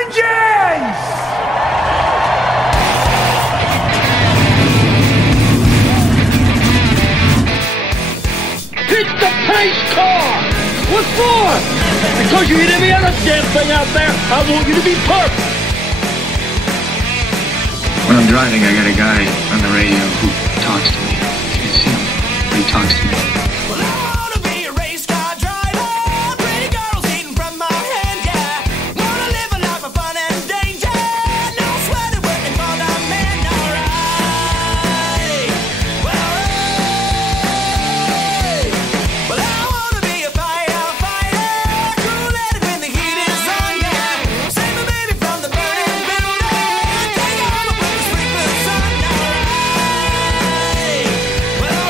vengeance! Hit the pace car! What for? Because you hit every other damn thing out there. I want you to be perfect. When I'm driving, I got a guy on the radio who talks to me. It's him. He talks to me. Well, I wanna be a race car driver. Pretty girls eating from my hand, yeah. Wanna live a life of fun and danger. No sweating working for the man, alright. Well, hey. Well, I wanna be a firefighter. Cool-headed when the heat is on, yeah. Save a baby from the burning building. Take all the work sleepless on, alright. Well,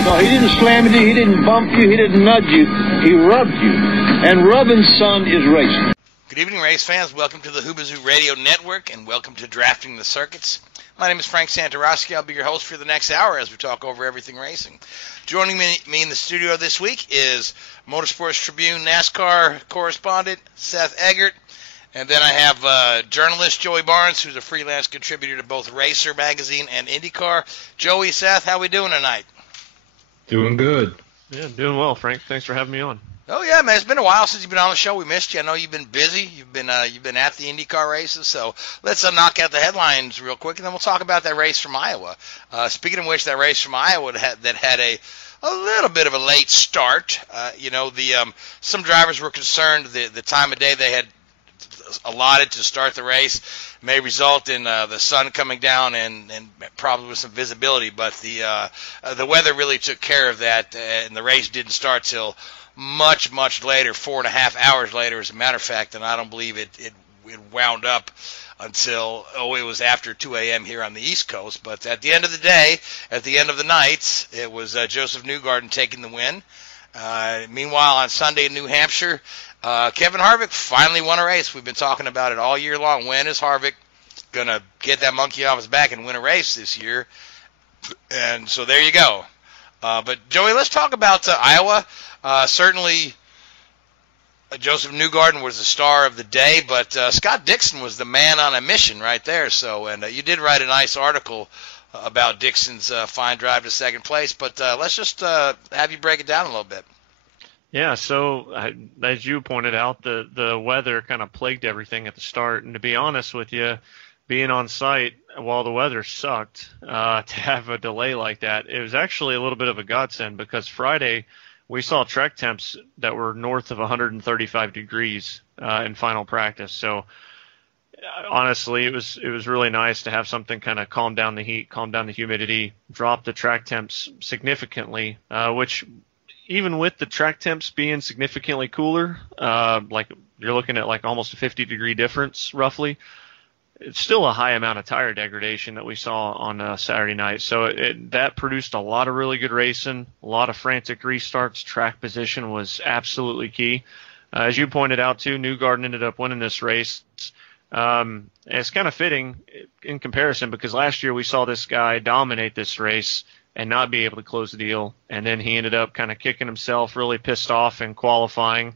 No, he didn't slam you, he didn't bump you, he didn't nudge you. He rubbed you. And rubbing, son, is racing. Good evening, race fans. Welcome to the Hoobazoo Radio Network, and welcome to Drafting the Circuits. My name is Frank Santoroski. I'll be your host for the next hour as we talk over everything racing. Joining me in the studio this week is Motorsports Tribune NASCAR correspondent Seth Eggert, and then I have journalist Joey Barnes, who's a freelance contributor to both Racer Magazine and Indycar. Joey, Seth, how we doing tonight? Doing good. Yeah, doing well, Frank. Thanks for having me on. Oh yeah, man! It's been a while since you've been on the show. We missed you. I know you've been busy. You've been at the IndyCar races. So let's knock out the headlines real quick, and then we'll talk about that race from Iowa. Speaking of which, that race from Iowa that had a little bit of a late start. Some drivers were concerned the time of day they had allotted to start the race may result in the sun coming down and probably with some visibility. But the weather really took care of that, and the race didn't start till much later, 4.5 hours later, as a matter of fact, and I don't believe it wound up until it was after 2 a.m. here on the East Coast. But at the end of the day, at the end of the night, it was Joseph Newgarden taking the win. Meanwhile, on Sunday in New Hampshire, Kevin Harvick finally won a race. We've been talking about it all year long. When is Harvick going to get that monkey off his back and win a race this year? And so there you go. But, Joey, let's talk about Iowa. Certainly, Joseph Newgarden was the star of the day, but Scott Dixon was the man on a mission right there. So, and you did write a nice article about Dixon's fine drive to second place, but let's just have you break it down a little bit. Yeah, so as you pointed out, the weather kind of plagued everything at the start, and to be honest with you, being on site while the weather sucked, to have a delay like that, it was actually a little bit of a godsend, because Friday we saw track temps that were north of 135 degrees in final practice. So honestly, it was really nice to have something kind of calm down the heat, calm down the humidity, drop the track temps significantly, which even with the track temps being significantly cooler, like you're looking at like almost a 50-degree difference roughly, it's still a high amount of tire degradation that we saw on Saturday night. So that produced a lot of really good racing, a lot of frantic restarts. Track position was absolutely key. As you pointed out too, Newgarden ended up winning this race. And it's kind of fitting in comparison, because last year we saw this guy dominate this race and not be able to close the deal. And then he ended up kind of kicking himself, really pissed off in qualifying.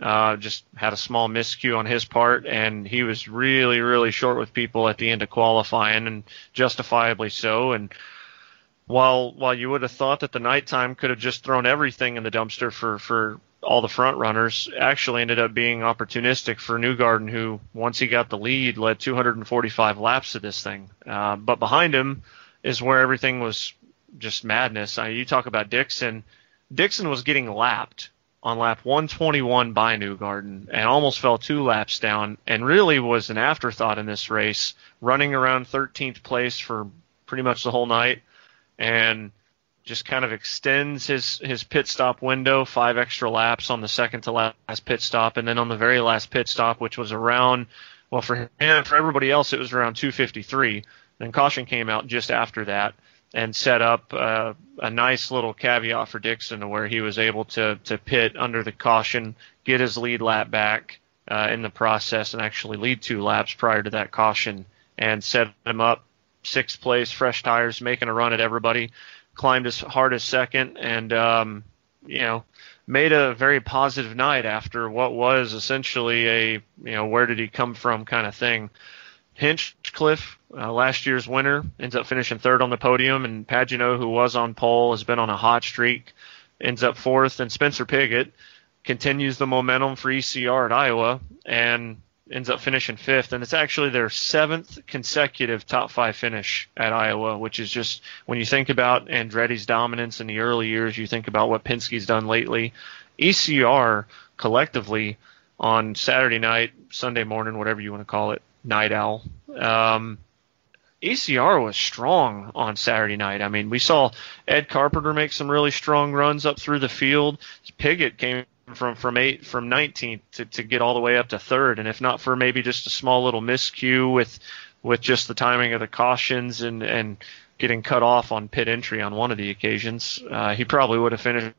Just had a small miscue on his part, and he was really, really short with people at the end of qualifying, and justifiably so. And while you would have thought that the nighttime could have just thrown everything in the dumpster for all the front runners, actually ended up being opportunistic for Newgarden, who, once he got the lead, led 245 laps of this thing. But behind him is where everything was just madness. You talk about Dixon. Dixon was getting lapped on lap 121 by Newgarden and almost fell 2 laps down, and really was an afterthought in this race, running around 13th place for pretty much the whole night, and just kind of extends his pit stop window 5 extra laps on the second to last pit stop. And then on the very last pit stop, which was around, well, for him, for everybody else, it was around 2:53. Then caution came out just after that, and set up a nice little caveat for Dixon, to where he was able to pit under the caution, get his lead lap back in the process, and actually lead 2 laps prior to that caution, and set him up 6th place, fresh tires, making a run at everybody, climbed as hard as second, and made a very positive night after what was essentially a, where did he come from kind of thing. Hinchcliffe, last year's winner, ends up finishing third on the podium, and Pagenaud, who was on pole, has been on a hot streak, ends up fourth, and Spencer Pigot continues the momentum for ECR at Iowa and ends up finishing fifth, and it's actually their 7th consecutive top 5 finish at Iowa, which is just, when you think about Andretti's dominance in the early years, you think about what Penske's done lately. ECR collectively on Saturday night, Sunday morning, whatever you want to call it, night owl. ECR was strong on Saturday night. I mean, we saw Ed Carpenter make some really strong runs up through the field. Pigot came from 19th to get all the way up to third, and if not for maybe just a small little miscue with just the timing of the cautions and getting cut off on pit entry on one of the occasions, he probably would have finished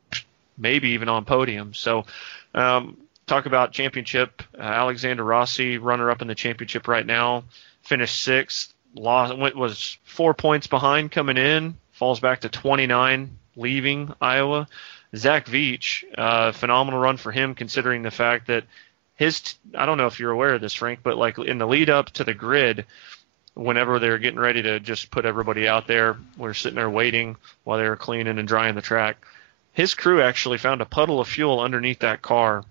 maybe even on podium. So talk about championship. Alexander Rossi, runner-up in the championship right now, finished 6th. Was 4 points behind coming in, falls back to 29 leaving Iowa. Zach Veach, phenomenal run for him considering the fact that I don't know if you're aware of this, Frank, but like in the lead up to the grid, whenever they were getting ready to just put everybody out there, we were sitting there waiting while they were cleaning and drying the track. His crew actually found a puddle of fuel underneath that car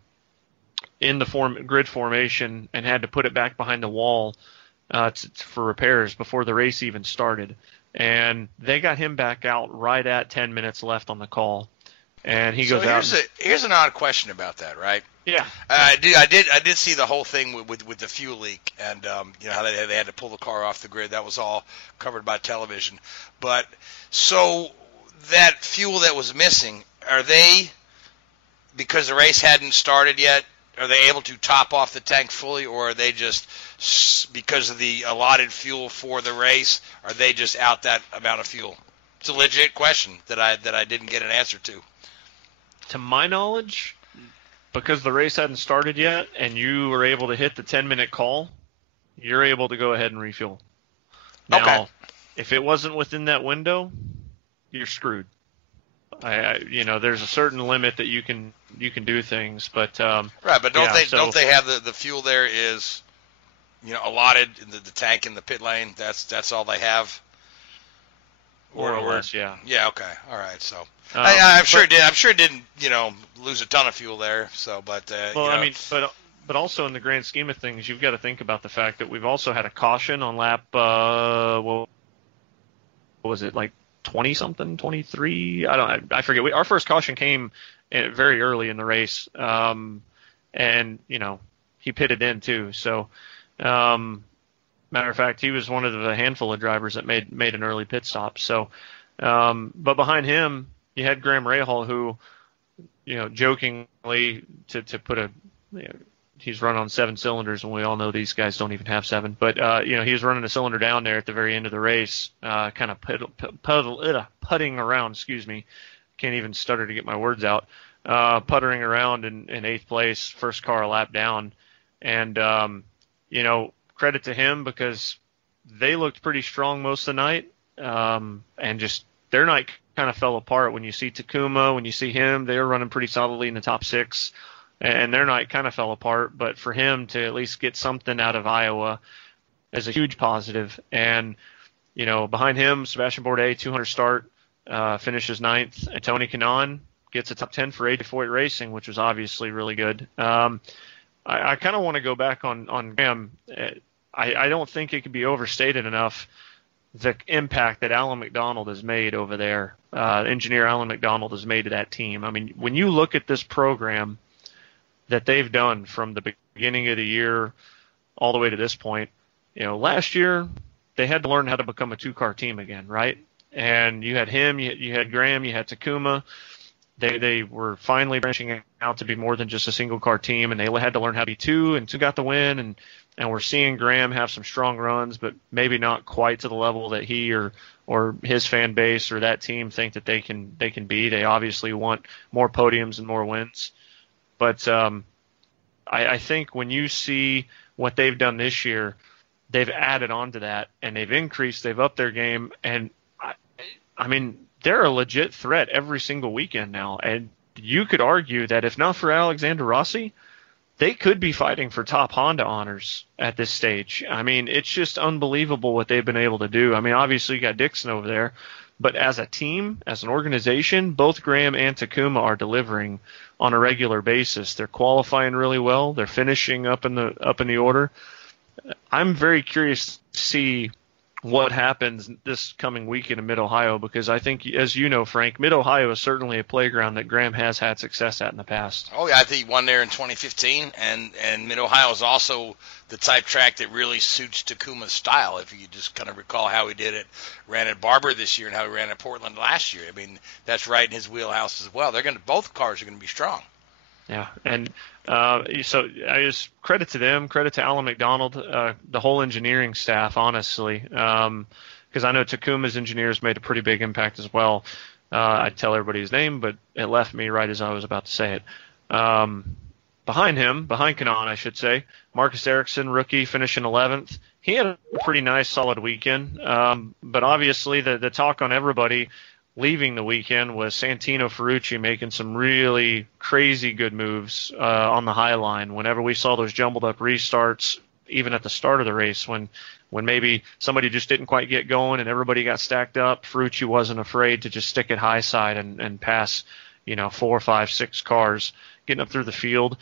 in the grid formation and had to put it back behind the wall for repairs before the race even started. And they got him back out right at 10 minutes left on the call. And he goes out. Here's an odd question about that, right? Yeah. I did see the whole thing with the fuel leak and how they had to pull the car off the grid. That was all covered by television. But so that fuel that was missing, are they, because the race hadn't started yet, are they able to top off the tank fully, or are they just, because of the allotted fuel for the race, are they just out that amount of fuel? It's a legit question that I didn't get an answer to. To my knowledge, because the race hadn't started yet and you were able to hit the 10-minute call, you're able to go ahead and refuel. Now, if it wasn't within that window, you're screwed. There's a certain limit that you can do things, but right. But don't they have the fuel there is, allotted in the tank in the pit lane? That's all they have. More or less, yeah. Yeah. Okay. All right. So I'm sure it didn't lose a ton of fuel there. So, but but also in the grand scheme of things, you've got to think about the fact that we've also had a caution on lap. What was it, like 20 something, 23? I forget. Our first caution came very early in the race, and he pitted in too. So, matter of fact, he was one of the handful of drivers that made an early pit stop. So, but behind him, you had Graham Rahal, who, jokingly to put he's run on 7 cylinders, and we all know these guys don't even have 7. But he was running a cylinder down there at the very end of the race, kind of putting around. Excuse me, can't even stutter to get my words out. Puttering around in 8th place, first car a lap down, and credit to him because they looked pretty strong most of the night, and just their night kind of fell apart when you see Takuma, when you see him, they were running pretty solidly in the top 6. And their night kind of fell apart, but for him to at least get something out of Iowa is a huge positive. And, behind him, Sebastian Bourdais, 200 start, finishes 9th. And Tony Kanaan gets a top 10 for AJ Foyt Racing, which was obviously really good. I kind of want to go back on Graham. I don't think it could be overstated enough the impact that Alan McDonald has made over there. Engineer Alan McDonald has made to that team. I mean, when you look at this program that they've done from the beginning of the year all the way to this point, last year they had to learn how to become a 2-car team again, right? And you had him, you had Graham, you had Takuma. They were finally branching out to be more than just a single-car team, and they had to learn how to be 2, and 2 got the win, and we're seeing Graham have some strong runs, but maybe not quite to the level that he or his fan base or that team think that they can be. They obviously want more podiums and more wins. But I think when you see what they've done this year, they've added on to that, and they've upped their game. And, I mean, they're a legit threat every single weekend now. And you could argue that if not for Alexander Rossi, they could be fighting for top Honda honors at this stage. I mean, it's just unbelievable what they've been able to do. I mean, obviously you got Dixon over there, but as a team, as an organization, both Graham and Takuma are delivering on a regular basis. They're qualifying really well. They're finishing up in the order. I'm very curious to see what happens this coming weekend in Mid-Ohio, because I think, as you know, Frank, Mid-Ohio is certainly a playground that Graham has had success at in the past. Oh, yeah, I think he won there in 2015, and Mid-Ohio is also the type track that really suits Takuma's style. If you just kind of recall how he ran at Barber this year and how he ran at Portland last year. I mean, that's right in his wheelhouse as well. Both cars are going to be strong. Yeah, and so I just credit to them, credit to Alan McDonald, the whole engineering staff, honestly, because I know Takuma's engineers made a pretty big impact as well. I'd tell everybody his name, but it left me right as I was about to say it. Behind Kanan, I should say, Marcus Ericsson, rookie, finishing 11th. He had a pretty nice, solid weekend, but obviously the talk on everybody leaving the weekend was Santino Ferrucci making some really crazy good moves on the high line. Whenever we saw those jumbled up restarts, even at the start of the race, when maybe somebody just didn't quite get going and everybody got stacked up, Ferrucci wasn't afraid to just stick it high side and pass, 4, 5, 6 cars getting up through the field.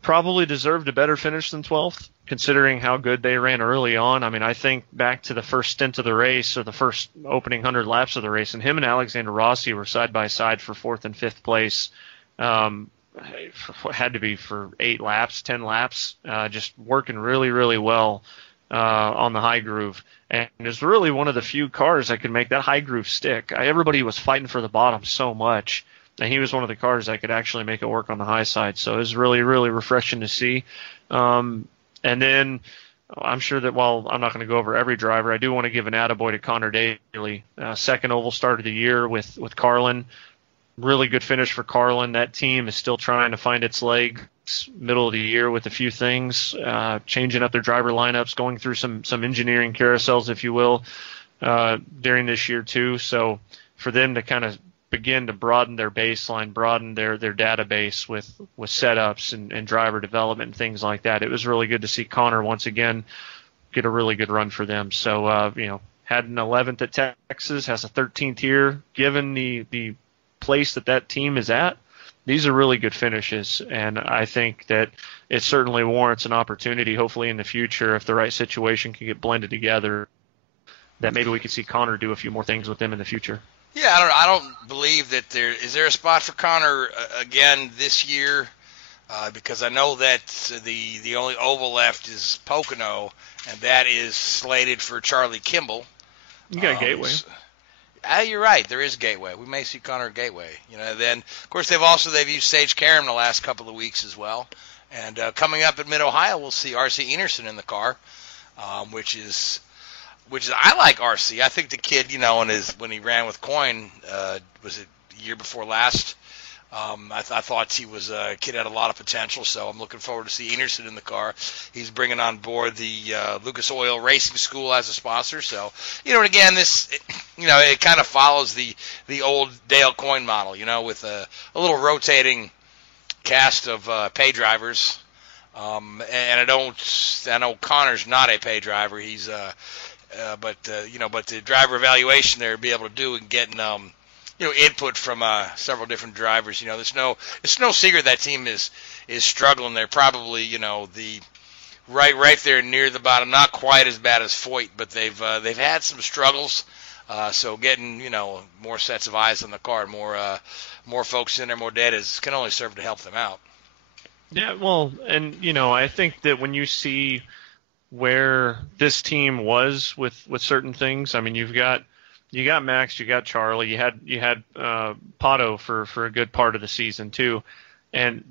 Probably deserved a better finish than 12th, considering how good they ran early on. I mean, I think back to the first stint of the race, or the first opening 100 laps of the race, and him and Alexander Rossi were side by side for 4th and 5th place. Had to be for 8 laps, 10 laps, just working really, really well on the high groove. And it was really one of the few cars that could make that high groove stick. Everybody was fighting for the bottom so much, and he was one of the cars that could actually make it work on the high side. So it was really, really refreshing to see. And then I'm sure that while I'm not going to go over every driver, I do want to give an attaboy to Connor Daly. Second oval start of the year with Carlin. Really good finish for Carlin. That team is still trying to find its legs middle of the year with a few things, changing up their driver lineups, going through some engineering carousels, if you will, during this year too. So for them to kind of begin to broaden their baseline, broaden their database with setups and driver development and things like that. It was really good to see Connor once again get a really good run for them. So, had an 11th at Texas, has a 13th here. Given the place that team is at, these are really good finishes, and I think that it certainly warrants an opportunity, hopefully in the future, if the right situation can get blended together, that maybe we could see Connor do a few more things with them in the future. Yeah, I don't believe that there is a spot for Connor again this year, because I know that the only oval left is Pocono, and that is slated for Charlie Kimball. You got Gateway. You're right. There is Gateway. We may see Connor at Gateway. Then of course they've used Sage Karam the last couple of weeks as well, and coming up at Mid-Ohio we'll see R.C. Enerson in the car, which is I like RC. I think the kid, when he ran with Coyne, was it the year before last? I thought he was a kid had a lot of potential, so I'm looking forward to see Enerson in the car. He's bringing on board the Lucas Oil Racing School as a sponsor, so and again it kind of follows the old Dale Coyne model, with a little rotating cast of pay drivers. And I know Connor's not a pay driver. He's but the driver evaluation there, be able to do and getting input from several different drivers. It's no secret that team is struggling. They're probably the right there near the bottom, not quite as bad as Foyt, but they've had some struggles. So getting more sets of eyes on the car, more folks in there, more data can only serve to help them out. Yeah, well, and I think that when you see where this team was with certain things, I mean, you got Max, you got Charlie, you had Pato for a good part of the season too, and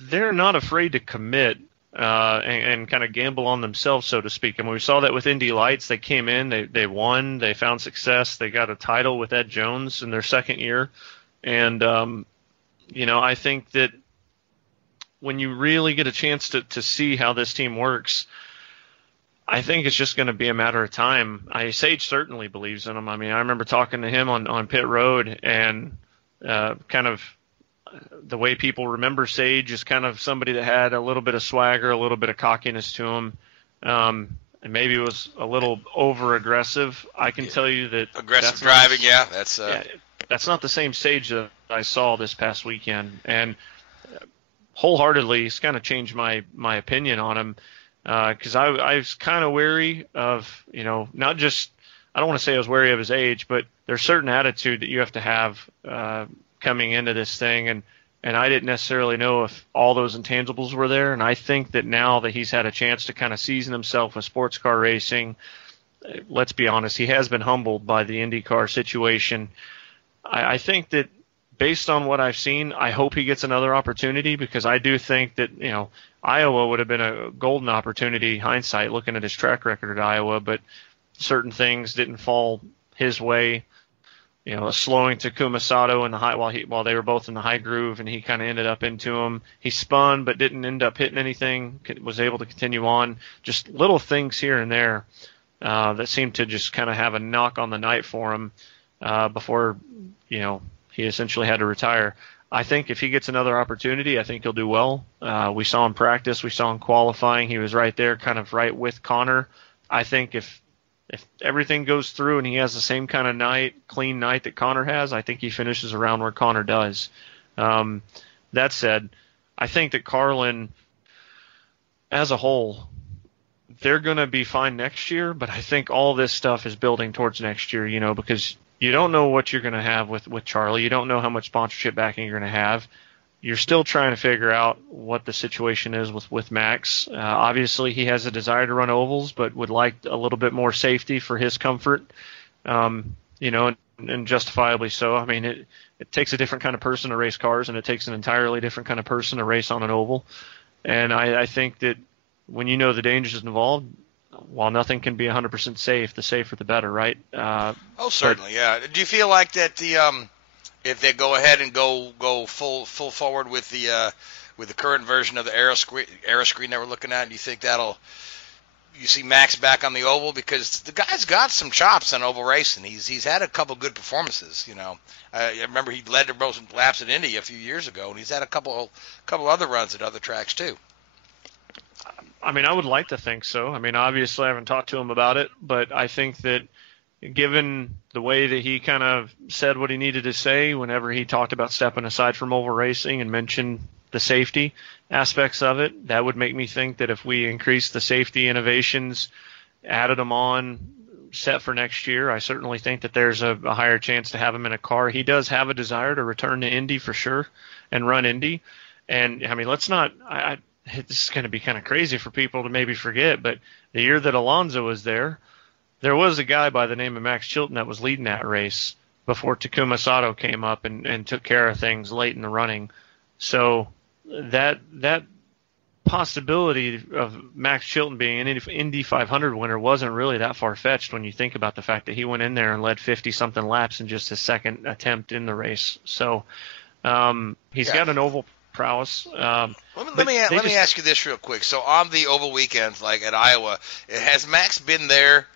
they're not afraid to commit and kind of gamble on themselves, so to speak. And we saw that with Indy Lights. They came in, they won, they found success, they got a title with Ed Jones in their second year, and I think that when you really get a chance to see how this team works, I think it's just going to be a matter of time. Sage certainly believes in them. I mean, I remember talking to him on pit road and kind of the way people remember Sage is kind of somebody that had a little bit of swagger, a little bit of cockiness to him. And maybe it was a little over aggressive. I can tell you that aggressive driving, that's not the same Sage that I saw this past weekend. And wholeheartedly, it's kind of changed my opinion on him, because I was kind of wary of, not just, I don't want to say I was wary of his age, but there's certain attitude that you have to have coming into this thing, and I didn't necessarily know if all those intangibles were there. And I think that now that he's had a chance to kind of season himself with sports car racing, let's be honest, he has been humbled by the IndyCar situation. I think that based on what I've seen, I hope he gets another opportunity, because I do think that, Iowa would have been a golden opportunity, hindsight, looking at his track record at Iowa, but certain things didn't fall his way. Slowing Takuma Sato in the high while they were both in the high groove, and he kind of ended up into him. He spun but didn't end up hitting anything. Was able to continue on. Just little things here and there that seemed to just kind of have a knock on the night for him before he essentially had to retire. I think if he gets another opportunity, I think he'll do well. We saw him practice. We saw him qualifying. He was right there, kind of right with Connor. I think if everything goes through and he has the same kind of clean night that Connor has, I think he finishes around where Connor does. That said, I think that Carlin, as a whole, they're going to be fine next year, but I think all this stuff is building towards next year, because you don't know what you're going to have with Charlie. You don't know how much sponsorship backing you're going to have. You're still trying to figure out what the situation is with Max. Obviously, he has a desire to run ovals, but would like a little bit more safety for his comfort, and justifiably so. I mean, it takes a different kind of person to race cars, and it takes an entirely different kind of person to race on an oval. And I think that when you know the dangers involved, while nothing can be 100% safe, the safer the better, right? Certainly, yeah. Do you feel like that if they go ahead and go full forward with the current version of the aero screen that we're looking at, do you think you see Max back on the oval? Because the guy's got some chops on oval racing. He's had a couple good performances. I remember he led the most laps at Indy a few years ago, and he's had a couple other runs at other tracks too. I mean, I would like to think so. I mean, obviously I haven't talked to him about it, but I think that given the way that he kind of said what he needed to say whenever he talked about stepping aside from oval racing and mentioned the safety aspects of it, that would make me think that if we increase the safety innovations, added them on, set for next year, I certainly think that there's a higher chance to have him in a car. He does have a desire to return to Indy for sure and run Indy. And, I mean, let's not this is going to be kind of crazy for people to maybe forget, but the year that Alonso was there was a guy by the name of Max Chilton that was leading that race before Takuma Sato came up and took care of things late in the running. So that possibility of Max Chilton being an Indy 500 winner wasn't really that far-fetched when you think about the fact that he went in there and led 50-something laps in just his second attempt in the race. So he's got an oval prowess. Let me ask you this real quick. So on the oval weekends, like at Iowa, has Max been there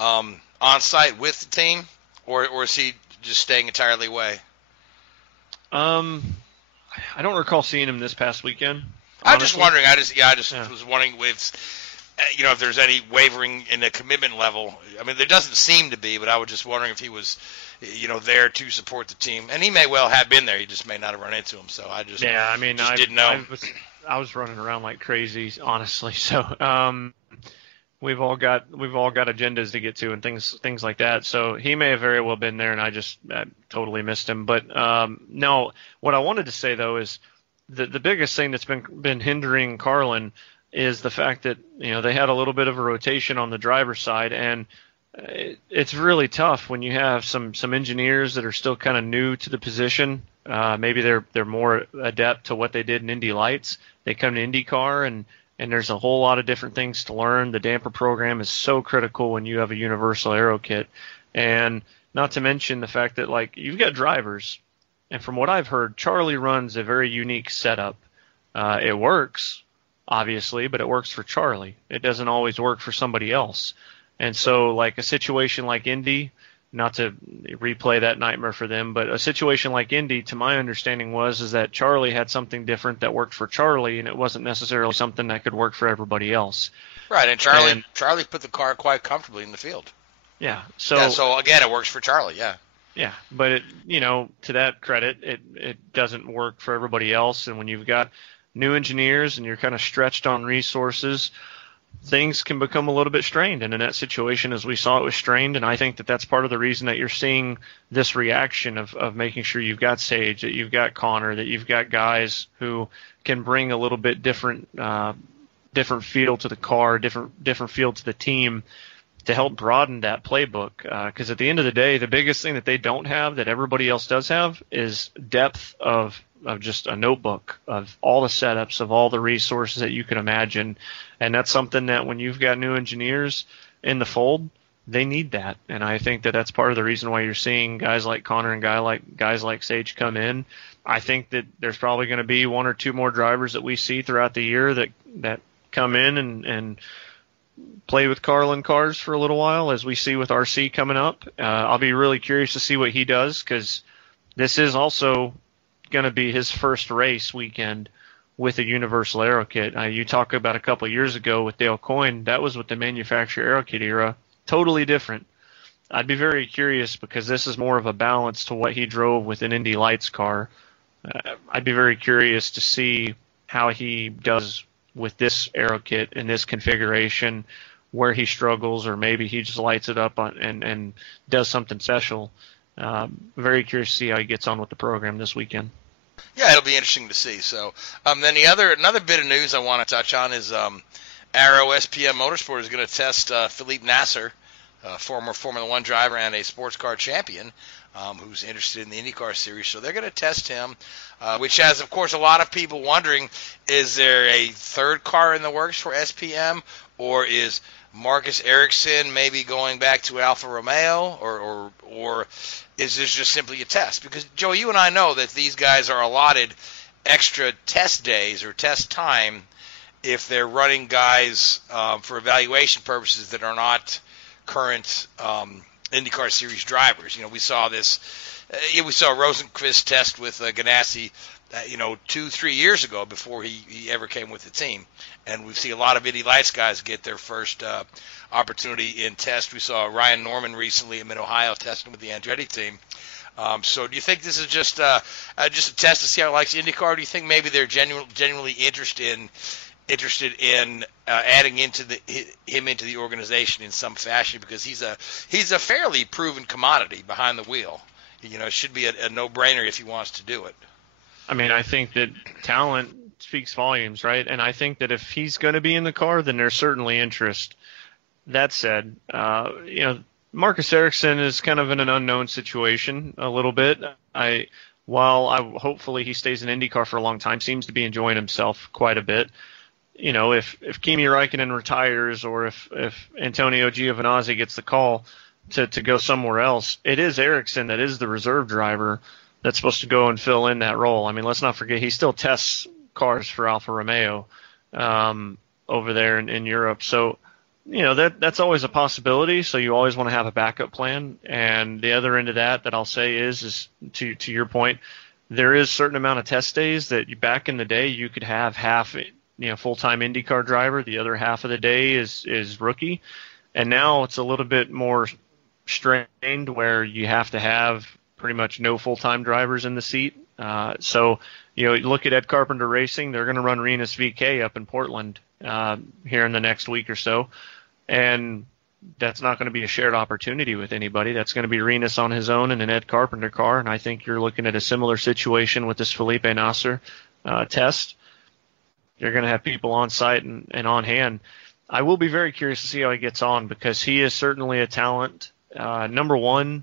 on site with the team, or is he just staying entirely away? I don't recall seeing him this past weekend. I'm just wondering. I just was wondering if there's any wavering in the commitment level. I mean, there doesn't seem to be, but I was just wondering if he was, there to support the team. And he may well have been there. He just may not have run into him. So I just didn't know. I was running around like crazy, honestly. So we've all got agendas to get to and things like that. So he may have very well been there, and I totally missed him. But no, what I wanted to say though is the biggest thing that's been hindering Carlin is the fact that they had a little bit of a rotation on the driver's side, and it's really tough when you have some engineers that are still kind of new to the position. Maybe they're more adept to what they did in Indy Lights. They come to IndyCar, and there's a whole lot of different things to learn. The damper program is so critical when you have a universal aero kit, and not to mention the fact that you've got drivers, and from what I've heard, Charlie runs a very unique setup. It works, obviously, but it works for Charlie. It doesn't always work for somebody else. And so a situation like Indy, not to replay that nightmare for them, but a situation like Indy, to my understanding, is that Charlie had something different that worked for Charlie, and it wasn't necessarily something that could work for everybody else. Right, and Charlie put the car quite comfortably in the field. Yeah. So again, it works for Charlie. Yeah. Yeah, but to that credit, it doesn't work for everybody else, and when you've got new engineers and you're kind of stretched on resources, things can become a little bit strained. And in that situation, as we saw, it was strained. And I think that that's part of the reason that you're seeing this reaction of making sure you've got Sage, that you've got Connor, that you've got guys who can bring a little bit different feel to the car, different feel to the team to help broaden that playbook. Because at the end of the day, the biggest thing that they don't have that everybody else does have is depth of just a notebook of all the setups, of all the resources that you can imagine. And that's something that when you've got new engineers in the fold, they need that. And I think that that's part of the reason why you're seeing guys like Connor and guys like Sage come in. I think that there's probably going to be one or two more drivers that we see throughout the year that come in and play with Carlin cars for a little while, as we see with RC coming up. I'll be really curious to see what he does, because this is also going to be his first race weekend with a universal aero kit. You talk about a couple of years ago with Dale Coyne, that was with the manufacturer aero kit era, totally different. I'd be very curious, because this is more of a balance to what he drove with an Indy Lights car. I'd be very curious to see how he does with this aero kit in this configuration, where he struggles, or maybe he just lights it up and does something special. Very curious to see how he gets on with the program this weekend. Yeah, it'll be interesting to see. So then another bit of news I want to touch on is Arrow SPM Motorsport is going to test Philippe Nasser, former Formula One driver and a sports car champion, who's interested in the IndyCar series. So they're going to test him, which has, of course, a lot of people wondering, is there a third car in the works for SPM, or is Marcus Ericsson maybe going back to Alfa Romeo, or is this just simply a test? Because, Joe, you and I know that these guys are allotted extra test days or test time if they're running guys for evaluation purposes that are not current IndyCar Series drivers. We saw this. We saw Rosenqvist test with Ganassi, 2-3 years ago before he ever came with the team. And we see a lot of Indy Lights guys get their first opportunity in test. We saw Ryan Norman recently in Mid-Ohio testing with the Andretti team. So do you think this is just a test to see how he likes IndyCar? Or do you think maybe they're genuinely interested in adding him into the organization in some fashion, because he's a fairly proven commodity behind the wheel. It should be a no-brainer if he wants to do it. I mean, I think that talent speaks volumes, right? And I think that if he's going to be in the car, then there's certainly interest. That said, Marcus Ericsson is kind of in an unknown situation a little bit. Hopefully he stays in IndyCar for a long time, seems to be enjoying himself quite a bit. If Kimi Räikkönen retires, or if Antonio Giovinazzi gets the call to go somewhere else, it is Ericsson that is the reserve driver that's supposed to go and fill in that role. I mean, let's not forget, he still tests cars for Alfa Romeo over there in Europe. So, that's always a possibility. So you always want to have a backup plan. And the other end of that I'll say is to your point, there is a certain amount of test days that back in the day you could have half, full-time IndyCar driver. The other half of the day is rookie. And now it's a little bit more strained, where you have to have pretty much no full-time drivers in the seat. So, you look at Ed Carpenter Racing, they're going to run Renus VK up in Portland here in the next week or so. And that's not going to be a shared opportunity with anybody. That's going to be Renus on his own in an Ed Carpenter car. And I think you're looking at a similar situation with this Felipe Nasser test. You're going to have people on site and on hand. I will be very curious to see how he gets on, because he is certainly a talent. Number one,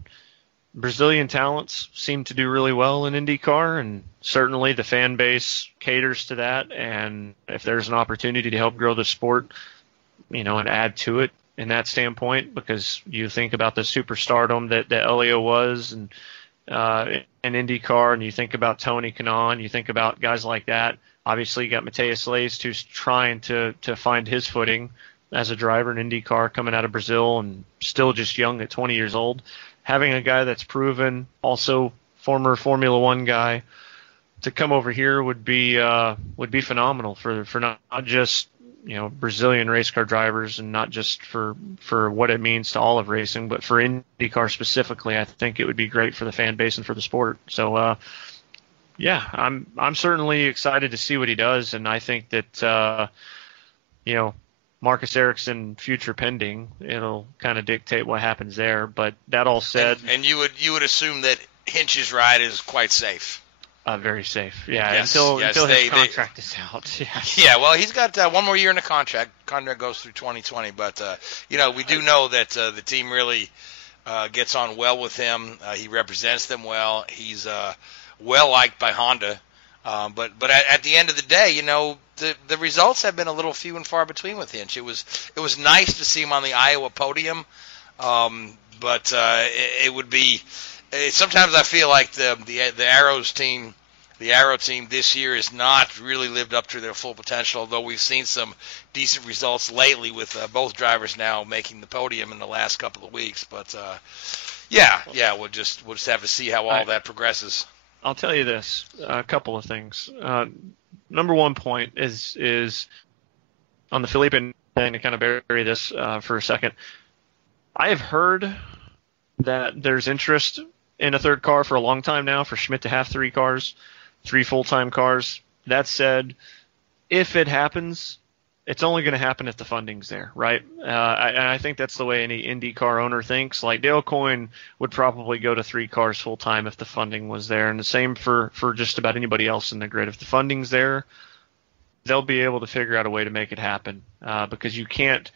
Brazilian talents seem to do really well in IndyCar, and certainly the fan base caters to that. And if there's an opportunity to help grow the sport, and add to it in that standpoint, because you think about the superstardom that Elio was and in IndyCar, and you think about Tony Kanaan, you think about guys like that. Obviously, you got Matheus Leist, who's trying to find his footing as a driver in IndyCar, coming out of Brazil and still just young at 20 years old. having a guy that's proven, also former Formula One guy, to come over here would be phenomenal for not just Brazilian race car drivers, and not just for what it means to all of racing, but for IndyCar specifically. I think it would be great for the fan base and for the sport. So yeah, I'm certainly excited to see what he does, and I think that Marcus Ericsson, future pending, it'll kind of dictate what happens there. But that all said, and you would assume that Hinch's ride is quite safe. Very safe, yeah. Yes, until his contract is out. Yeah, well, he's got one more year in the contract. Contract goes through 2020, but we do know that the team really gets on well with him. He represents them well. He's well liked by Honda. But at the end of the day, the results have been a little few and far between with Hinch. It was nice to see him on the Iowa podium, but it would be. Sometimes I feel like the Arrow team this year has not really lived up to their full potential, although we've seen some decent results lately with both drivers now making the podium in the last couple of weeks. But we'll just have to see how all that progresses. I'll tell you this, a couple of things. Number one point is on the Felipe thing, to kind of bury this for a second. I have heard that there's interest in a third car for a long time now, for Schmidt to have 3 cars, 3 full-time cars. That said, if it happens, it's only going to happen if the funding's there, right? And I think that's the way any IndyCar owner thinks. Like Dale Coyne would probably go to 3 cars full-time if the funding was there, and the same for just about anybody else in the grid. If the funding's there, they'll be able to figure out a way to make it happen, because you can't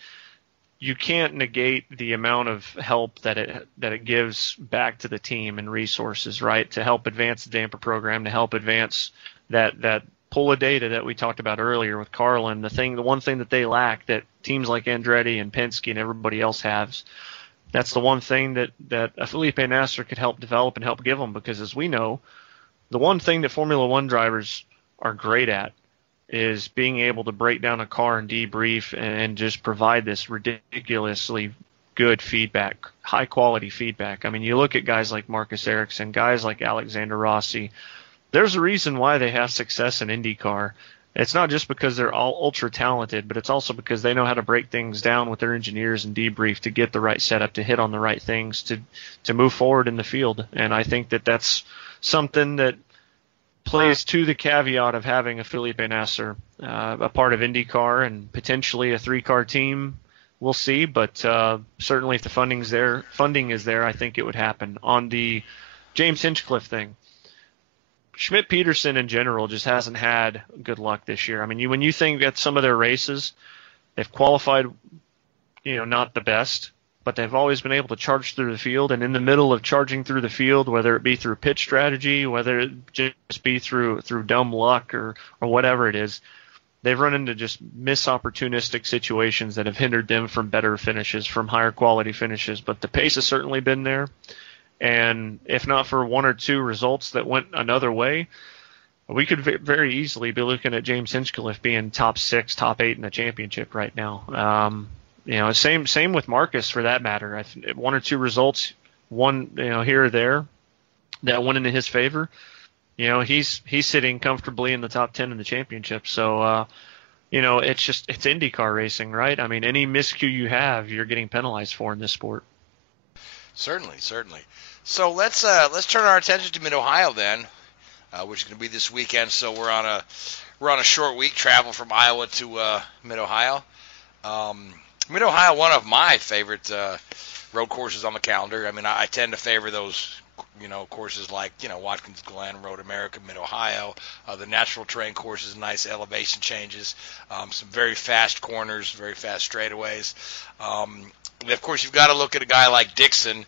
negate the amount of help that it gives back to the team and resources, right? To help advance the damper program, to help advance that pool of data that we talked about earlier with Carlin. The one thing that they lack, that teams like Andretti and Penske and everybody else has, that's the one thing that a Felipe Nasr could help develop and help give them. Because as we know, the one thing that Formula One drivers are great at is being able to break down a car and debrief and just provide this ridiculously good feedback, high quality feedback. I mean, you look at guys like Marcus Ericsson, guys like Alexander Rossi. There's a reason why they have success in IndyCar. It's not just because they're all ultra talented, but it's also because they know how to break things down with their engineers and debrief to get the right setup, to hit on the right things, to move forward in the field. And I think that that's something that plays to the caveat of having a Felipe Nasr, a part of IndyCar, and potentially a 3-car team. We'll see, but certainly if the funding is there, I think it would happen. On the James Hinchcliffe thing, Schmidt-Peterson in general just hasn't had good luck this year. I mean, when you think at some of their races, they've qualified, not the best, but they've always been able to charge through the field. And in the middle of charging through the field, whether it be through pitch strategy, whether it just be through dumb luck or whatever it is, they've run into just opportunistic situations that have hindered them from better finishes, from higher quality finishes. But the pace has certainly been there. And if not for 1 or 2 results that went another way, we could very easily be looking at James Hinchcliffe being top 6, top 8 in the championship right now. Same with Marcus for that matter. 1 or 2 results, one here or there, that went into his favor. He's sitting comfortably in the top 10 in the championship. So it's IndyCar racing, right? I mean, any miscue you have, you're getting penalized for in this sport. Certainly. So let's turn our attention to Mid-Ohio then, which is going to be this weekend. So we're on a short week travel from Iowa to Mid-Ohio. Mid-Ohio, one of my favorite road courses on the calendar. I mean, I tend to favor those, courses like, Watkins Glen, Road America, Mid-Ohio. The natural terrain courses, nice elevation changes, some very fast corners, very fast straightaways. Of course, you've got to look at a guy like Dixon,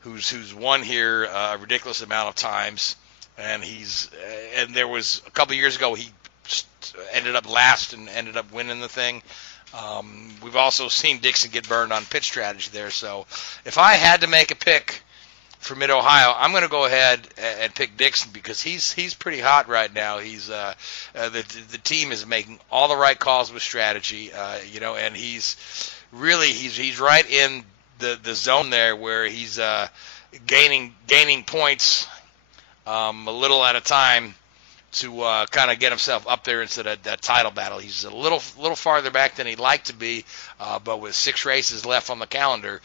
who's won here a ridiculous amount of times, and there was a couple of years ago he ended up last and ended up winning the thing. We've also seen Dixon get burned on pitch strategy there. So if I had to make a pick for Mid-Ohio, I'm going to go ahead and pick Dixon because he's pretty hot right now. He's the team is making all the right calls with strategy, and he's right in the zone there where he's gaining points a little at a time to kind of get himself up there into that title battle. He's a little farther back than he'd like to be, but with 6 races left on the calendar,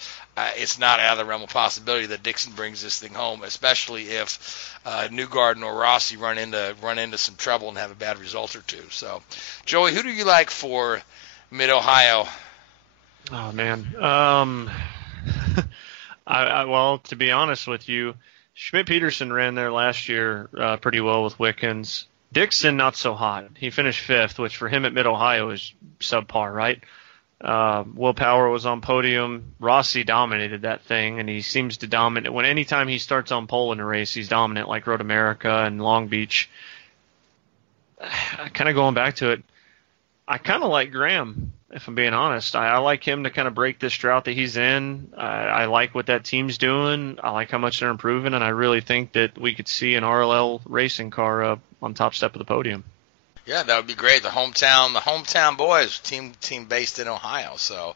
it's not out of the realm of possibility that Dixon brings this thing home, especially if Newgarden or Rossi run into some trouble and have a bad result or two. So, Joey, who do you like for Mid-Ohio? Oh, man. Well, to be honest with you, Schmidt-Peterson ran there last year pretty well with Wickens. Dixon, not so hot. He finished 5th, which for him at Mid-Ohio is subpar, right? Will Power was on podium. Rossi dominated that thing, and he seems to dominate. Anytime he starts on pole in a race, he's dominant, like Road America and Long Beach. Kind of going back to it, I kind of like Graham, if I'm being honest. I like him to kind of break this drought that he's in. I like what that team's doing. I like how much they're improving, and I really think that we could see an RLL racing car on top step of the podium. Yeah, that would be great. The hometown boys, team based in Ohio. So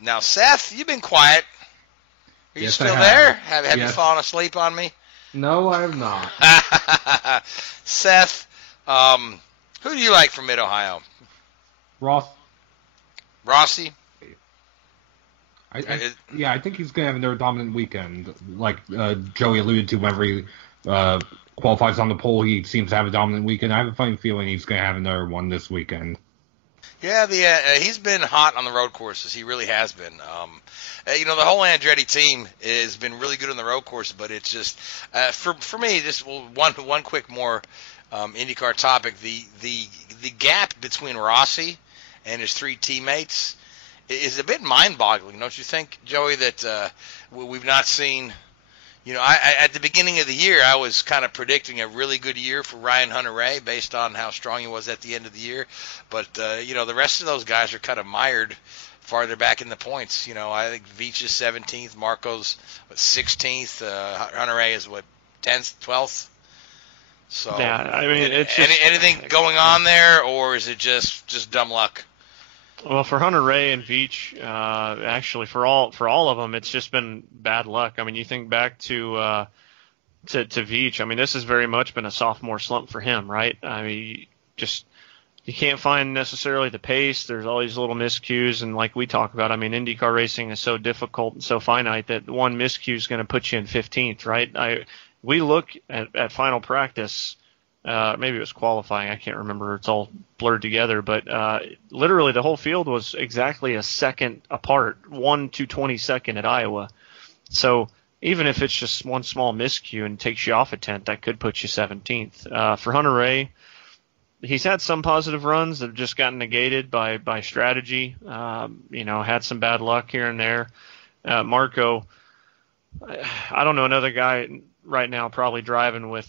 now, Seth, you've been quiet. Are you still there? Have you fallen asleep on me? No, I have not. Seth, who do you like from Mid-Ohio? Rossi? I think he's going to have another dominant weekend. Like Joey alluded to, whenever he qualifies on the pole, he seems to have a dominant weekend. I have a funny feeling he's going to have another one this weekend. Yeah, he's been hot on the road courses. He really has been. The whole Andretti team has been really good on the road courses, but it's just for me, just one quick more IndyCar topic. The gap between Rossi and his 3 teammates is a bit mind-boggling, don't you think, Joey? That we've not seen. At the beginning of the year, I was kind of predicting a really good year for Ryan Hunter-Reay based on how strong he was at the end of the year. But, the rest of those guys are kind of mired farther back in the points. I think Veach is 17th, Marco's 16th, Hunter-Reay is 10th, 12th. So, yeah, I mean, it's just, anything going on there, or is it just dumb luck? Well, for Hunter-Reay and Veach, actually for all of them, it's just been bad luck. I mean, you think back to Veach. I mean, this has very much been a sophomore slump for him, right? I mean, you can't find necessarily the pace. There's all these little miscues, and like we talk about, I mean, IndyCar racing is so difficult and so finite that one miscue is going to put you in 15th, right? We look at final practice. Maybe it was qualifying. I can't remember. It's all blurred together. But literally the whole field was exactly a second apart, 1 to 22nd at Iowa. So even if it's just one small miscue and takes you off a 10th, that could put you 17th. For Hunter-Reay, he's had some positive runs that have just gotten negated by strategy. Had some bad luck here and there. Marco, I don't know another guy right now probably driving with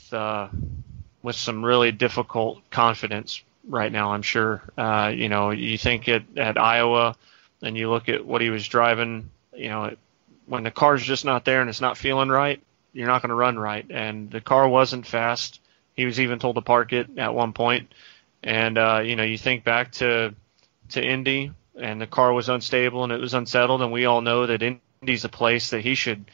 some really difficult confidence right now, I'm sure. You think at Iowa and you look at what he was driving, when the car's just not there and it's not feeling right, you're not going to run right. And the car wasn't fast. He was even told to park it at one point. And, you think back to Indy, and the car was unstable and it was unsettled. And we all know that Indy's a place that he should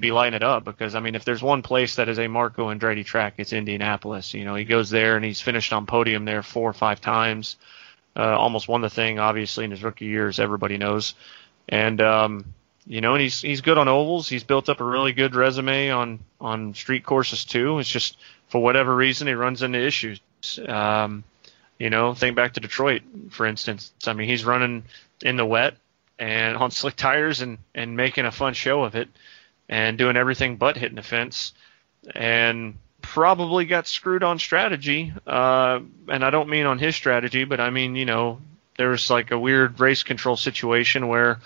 be lighting it up, because, I mean, if there's one place that is a Marco Andretti track, it's Indianapolis. He goes there and he's finished on podium there 4 or 5 times, almost won the thing, obviously, in his rookie years, everybody knows. And, and he's good on ovals. He's built up a really good resume on street courses too. It's just, for whatever reason, he runs into issues. Think back to Detroit, for instance. I mean, he's running in the wet and on slick tires and making a fun show of it, and doing everything but hitting the fence, and probably got screwed on strategy. And I don't mean on his strategy, but I mean, there was like a weird race control situation where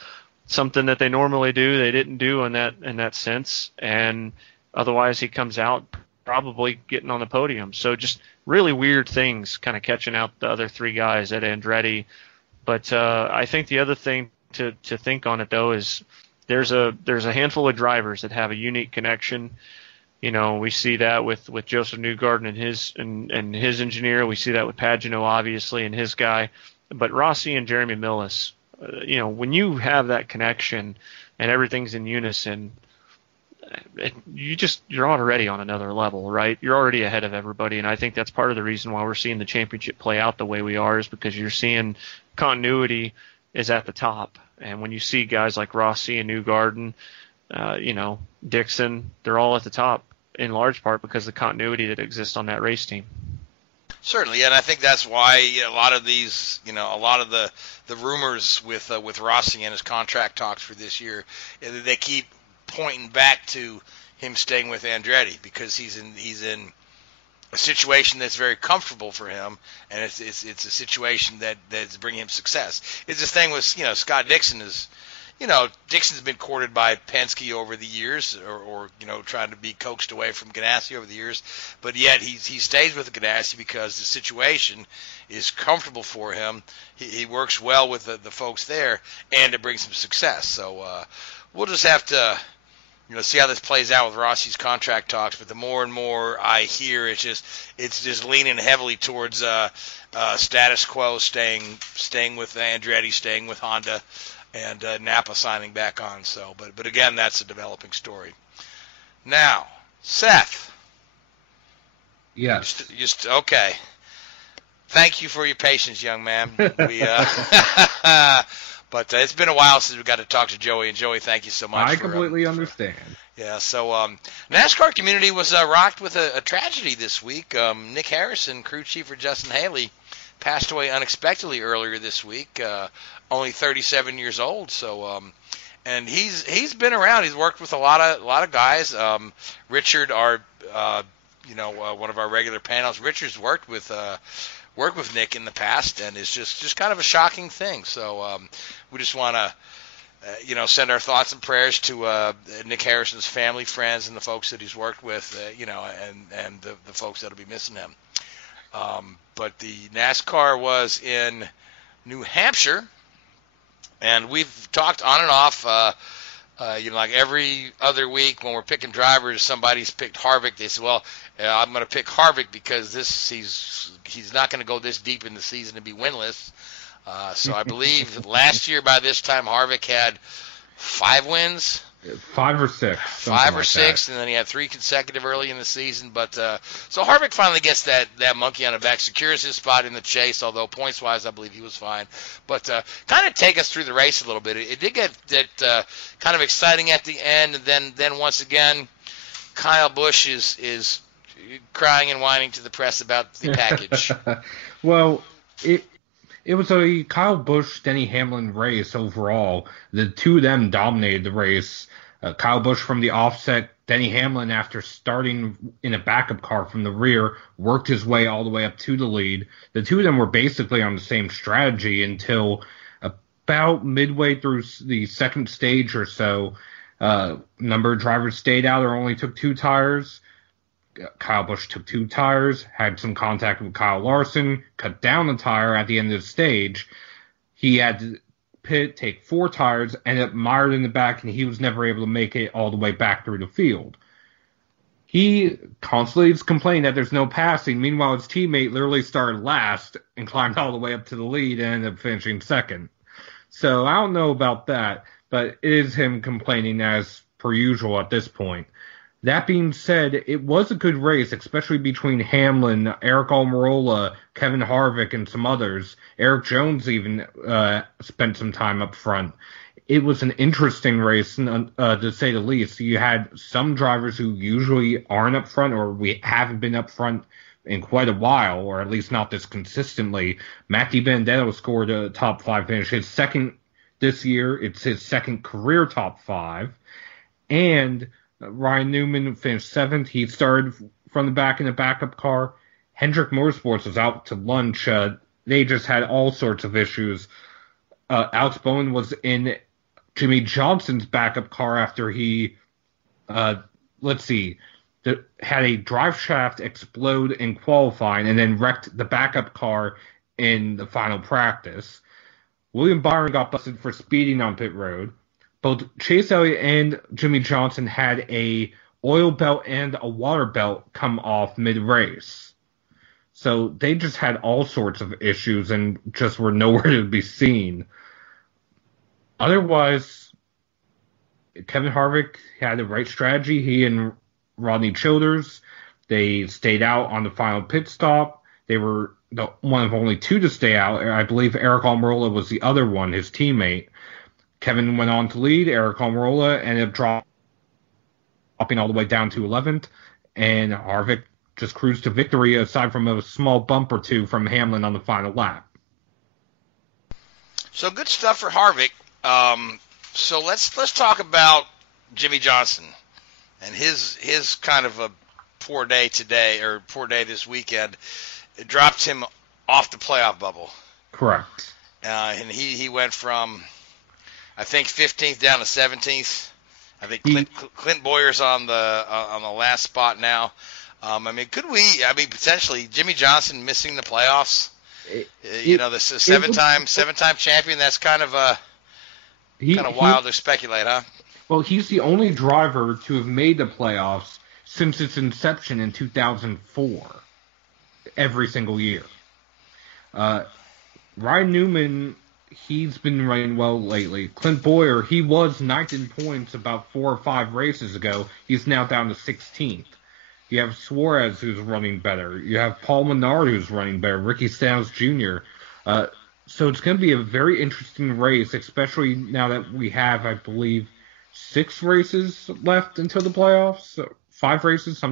something that they normally do, they didn't do in that sense. And otherwise he comes out probably getting on the podium. So just really weird things kind of catching out the other 3 guys at Andretti. But I think the other thing to think on it, though, is there's a handful of drivers that have a unique connection. We see that with Joseph Newgarden and his engineer. We see that with Pagano, obviously, and his guy. But Rossi and Jeremy Millis, when you have that connection and everything's in unison, you're already on another level, right? You're already ahead of everybody, and I think that's part of the reason why we're seeing the championship play out the way we are, is because you're seeing continuity is at the top. And when you see guys like Rossi and Newgarden, Dixon, they're all at the top in large part because of the continuity that exists on that race team. Certainly, and I think that's why a lot of these, a lot of the rumors with Rossi and his contract talks for this year, they keep pointing back to him staying with Andretti, because he's in a situation that's very comfortable for him, and it's a situation that's bringing him success. It's this thing with Scott Dixon is. Dixon's been courted by Penske over the years, or trying to be coaxed away from Ganassi over the years, but yet he stays with Ganassi because the situation is comfortable for him. He works well with the folks there, and it brings him success. So we'll just have to see how this plays out with Rossi's contract talks. But the more and more I hear, it's just leaning heavily towards status quo, staying with Andretti, staying with Honda, and Napa signing back on. So, but again, that's a developing story. Now, Seth. Yes. Just okay. Thank you for your patience, young man. But it's been a while since we got to talk to Joey. And Joey, thank you so much. I completely understand. Yeah. So, NASCAR community was rocked with a tragedy this week. Nick Harrison, crew chief for Justin Haley, passed away unexpectedly earlier this week. Only 37 years old. So, and he's been around. He's worked with a lot of guys. Richard, one of our regular panels. Richard's worked with Nick in the past, and it's just kind of a shocking thing. So, we just want to send our thoughts and prayers to Nick Harrison's family, friends, and the folks that he's worked with. And the folks that'll be missing him. But the NASCAR was in New Hampshire. And we've talked on and off, like every other week when we're picking drivers, somebody's picked Harvick. They say, well, I'm going to pick Harvick because he's not going to go this deep in the season to be winless. So I believe last year by this time Harvick had 5 wins. 5 or 6. 5 or 6, and then he had 3 consecutive early in the season. But so Harvick finally gets that monkey on the back, secures his spot in the chase, although points-wise I believe he was fine. But kind of take us through the race a little bit. It did get that kind of exciting at the end, and then once again, Kyle Busch is crying and whining to the press about the package. Well, it was a Kyle Busch, Denny Hamlin race overall. The two of them dominated the race. Kyle Busch from the offset, Denny Hamlin, after starting in a backup car from the rear, worked his way all the way up to the lead. The two of them were basically on the same strategy until about midway through the second stage or so. Number of drivers stayed out or only took 2 tires. Kyle Busch took 2 tires, had some contact with Kyle Larson, cut down the tire at the end of the stage. He had to pit, take 4 tires, ended up mired in the back, and he was never able to make it all the way back through the field. He constantly is complaining that there's no passing. Meanwhile, his teammate literally started last and climbed all the way up to the lead and ended up finishing second. So I don't know about that, but it is him complaining as per usual at this point. That being said, it was a good race, especially between Hamlin, Eric Almirola, Kevin Harvick, and some others. Eric Jones even spent some time up front. It was an interesting race, to say the least. You had some drivers who usually aren't up front, or we haven't been up front in quite a while, or at least not this consistently. Matt DiBenedetto scored a top 5 finish. His second this year. It's his second career top 5. And Ryan Newman finished 7th. He started from the back in a backup car. Hendrick Motorsports was out to lunch. They just had all sorts of issues. Alex Bowman was in Jimmy Johnson's backup car after he, had a drive shaft explode in qualifying and then wrecked the backup car in the final practice. William Byron got busted for speeding on pit road. Both Chase Elliott and Jimmy Johnson had a oil belt and a water belt come off mid-race. So they just had all sorts of issues and just were nowhere to be seen. Otherwise, Kevin Harvick had the right strategy. He and Rodney Childers, they stayed out on the final pit stop. They were one of only two to stay out. I believe Eric Almirola was the other one, his teammate. Kevin went on to lead. Eric Almirola ended up dropping all the way down to 11th, and Harvick just cruised to victory aside from a small bump or two from Hamlin on the final lap. So good stuff for Harvick. So let's talk about Jimmy Johnson and his kind of a poor day today, or poor day this weekend. It dropped him off the playoff bubble. Correct. And he went from, I think, 15th down to 17th. I think Clint Boyer's on the last spot now. Potentially Jimmy Johnson missing the playoffs. The seven-time champion. That's kind of wild to speculate, huh? Well, he's the only driver to have made the playoffs since its inception in 2004. Every single year. Ryan Newman, he's been running well lately. Clint Boyer, he was 9th in points about 4 or 5 races ago. He's now down to 16th. You have Suarez, who's running better. You have Paul Menard, who's running better. Ricky Stenhouse Jr. So it's going to be a very interesting race, especially now that we have, I believe, 6 races left until the playoffs. So 5 races.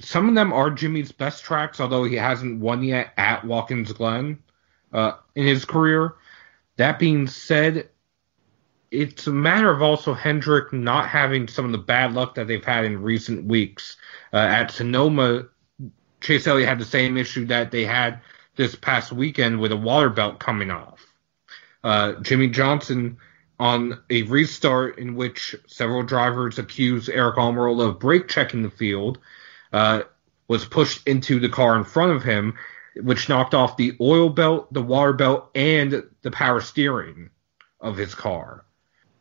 Some of them are Jimmy's best tracks, although he hasn't won yet at Watkins Glen in his career. That being said, it's a matter of also Hendrick not having some of the bad luck that they've had in recent weeks. At Sonoma, Chase Elliott had the same issue that they had this past weekend with a water belt coming off. Jimmy Johnson, on a restart in which several drivers accused Eric Almirola of brake checking the field, was pushed into the car in front of him, which knocked off the oil belt, the water belt, and the power steering of his car.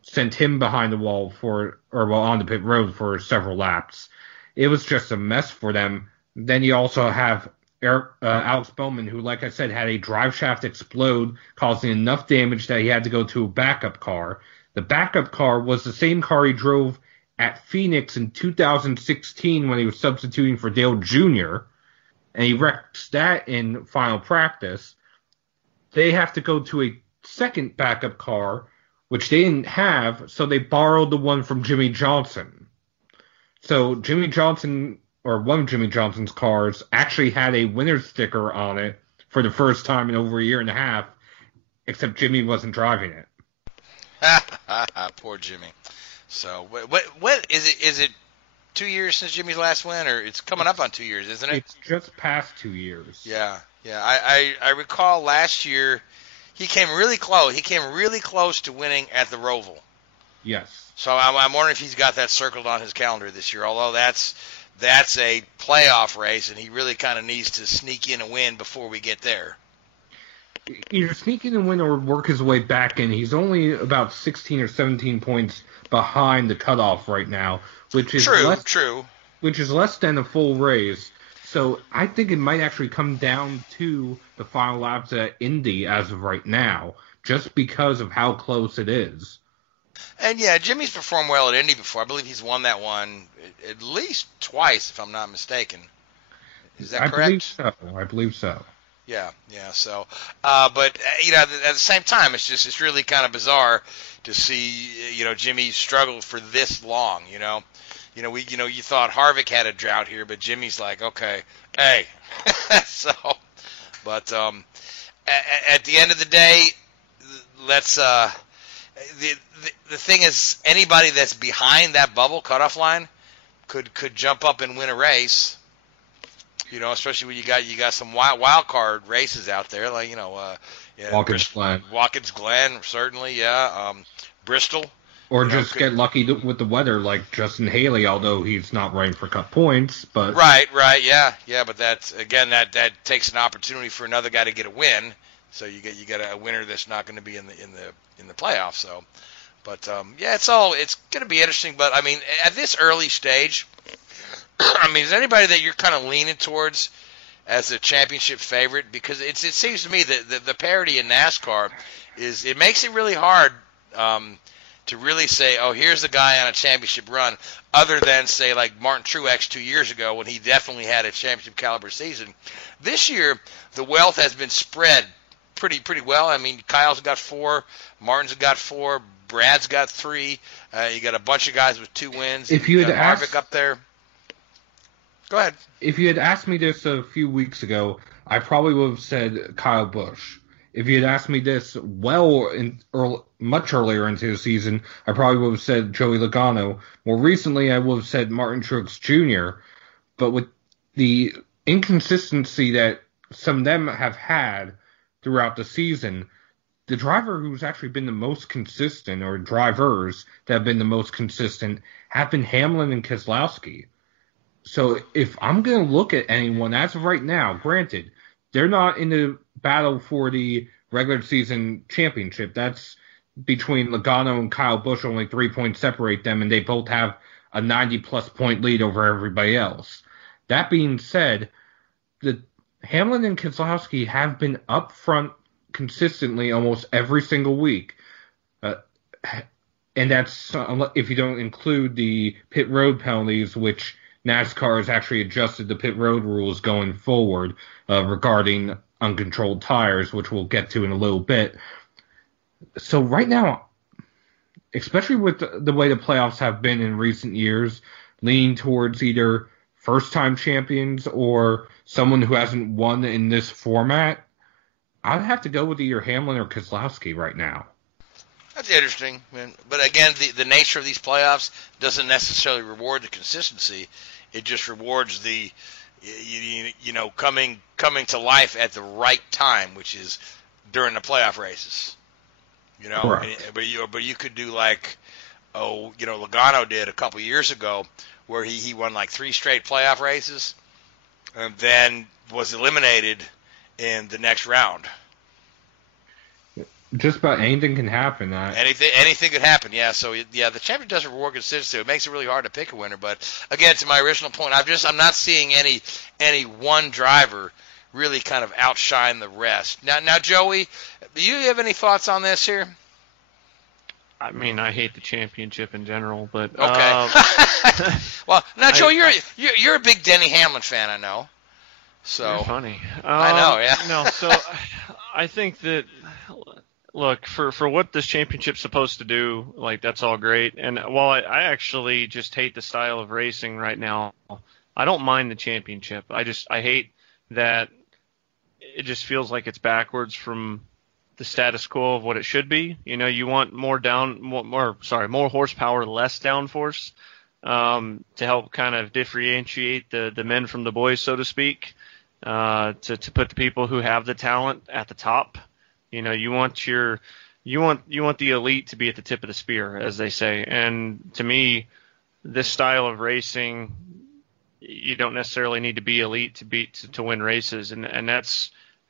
Sent him behind the wall on the pit road for several laps. It was just a mess for them. Then you also have Alex Bowman, who, like I said, had a drive shaft explode, causing enough damage that he had to go to a backup car. The backup car was the same car he drove at Phoenix in 2016 when he was substituting for Dale Jr., and he wrecked that in final practice. They have to go to a second backup car, which they didn't have, so they borrowed the one from Jimmy Johnson. So Jimmy Johnson, or one of Jimmy Johnson's cars, actually had a winner's sticker on it for the first time in over a year and a half, except Jimmy wasn't driving it. Poor Jimmy. So what is it? Is it 2 years since Jimmy's last win, or it's coming up on 2 years, isn't it? It's just past 2 years. Yeah. I recall last year he came really close. He came really close to winning at the Roval. Yes. So I'm wondering if he's got that circled on his calendar this year. Although that's a playoff race, and he really kind of needs to sneak in a win before we get there. Either sneak in a win or work his way back in. He's only about 16 or 17 points behind the cutoff right now, which is true. Which is less than a full race. So I think it might actually come down to the final laps at Indy as of right now, just because of how close it is. And yeah, Jimmy's performed well at Indy before. I believe he's won that one at least twice, if I'm not mistaken. Is that correct? I believe so. Yeah. So, but at the same time, it's really kind of bizarre to see Jimmy struggle for this long. You thought Harvick had a drought here, but Jimmy's like, okay, hey. So, but at the end of the day, let's. The thing is, anybody that's behind that bubble cutoff line could jump up and win a race. Especially when you got some wild card races out there, like Watkins Glen, certainly, yeah. Bristol, or just get lucky with the weather, like Justin Haley, although he's not running for Cup points. But right, yeah. But that's again that takes an opportunity for another guy to get a win. So you get a winner that's not going to be in the playoffs. So, but it's going to be interesting. But I mean, at this early stage. I mean, is anybody that you're kind of leaning towards as a championship favorite? Because it seems to me that the parity in NASCAR it makes it really hard to really say, oh, here's the guy on a championship run, other than, say, like Martin Truex 2 years ago when he definitely had a championship caliber season. This year, the wealth has been spread pretty well. I mean, Kyle's got 4, Martin's got 4, Brad's got 3. You got a bunch of guys with 2 wins. If you had asked Harvick up there. Go ahead. If you had asked me this a few weeks ago, I probably would have said Kyle Busch. If you had asked me this much earlier into the season, I probably would have said Joey Logano. More recently, I would have said Martin Truex Jr. But with the inconsistency that some of them have had throughout the season, the driver who's actually been the most consistent, or drivers that have been the most consistent, have been Hamlin and Keselowski. So if I'm going to look at anyone, as of right now, granted, they're not in the battle for the regular season championship. That's between Logano and Kyle Busch, only 3 points separate them, and they both have a 90-plus point lead over everybody else. That being said, the Hamlin and Keselowski have been up front consistently almost every single week. And that's if you don't include the pit road penalties, which NASCAR has actually adjusted the pit road rules going forward regarding uncontrolled tires, which we'll get to in a little bit. So right now, especially with the way the playoffs have been in recent years, leaning towards either first-time champions or someone who hasn't won in this format, I'd have to go with either Hamlin or Keselowski right now. That's interesting. But again, the nature of these playoffs doesn't necessarily reward the consistency. It just rewards the coming to life at the right time, which is during the playoff races. Correct. But you could do like Logano did a couple years ago, where he won like 3 straight playoff races, and then was eliminated in the next round. Just about anything can happen. Anything could happen, yeah. So, yeah, the championship doesn't reward consistency. It makes it really hard to pick a winner. But, again, to my original point, I'm not seeing any one driver really kind of outshine the rest. Now, Joey, do you have any thoughts on this here? I mean, I hate the championship in general, but okay. Well, now, Joey, you're a big Denny Hamlin fan, I know. So you're funny. I know, yeah. So I think that. Look, for what this championship's supposed to do, like, that's all great. And while I actually just hate the style of racing right now, I don't mind the championship. I hate that it just feels like it's backwards from the status quo of what it should be. You want more horsepower, less downforce, to help kind of differentiate the men from the boys, so to speak, to put the people who have the talent at the top. You want the elite to be at the tip of the spear, as they say. And to me, this style of racing, you don't necessarily need to be elite to win races, and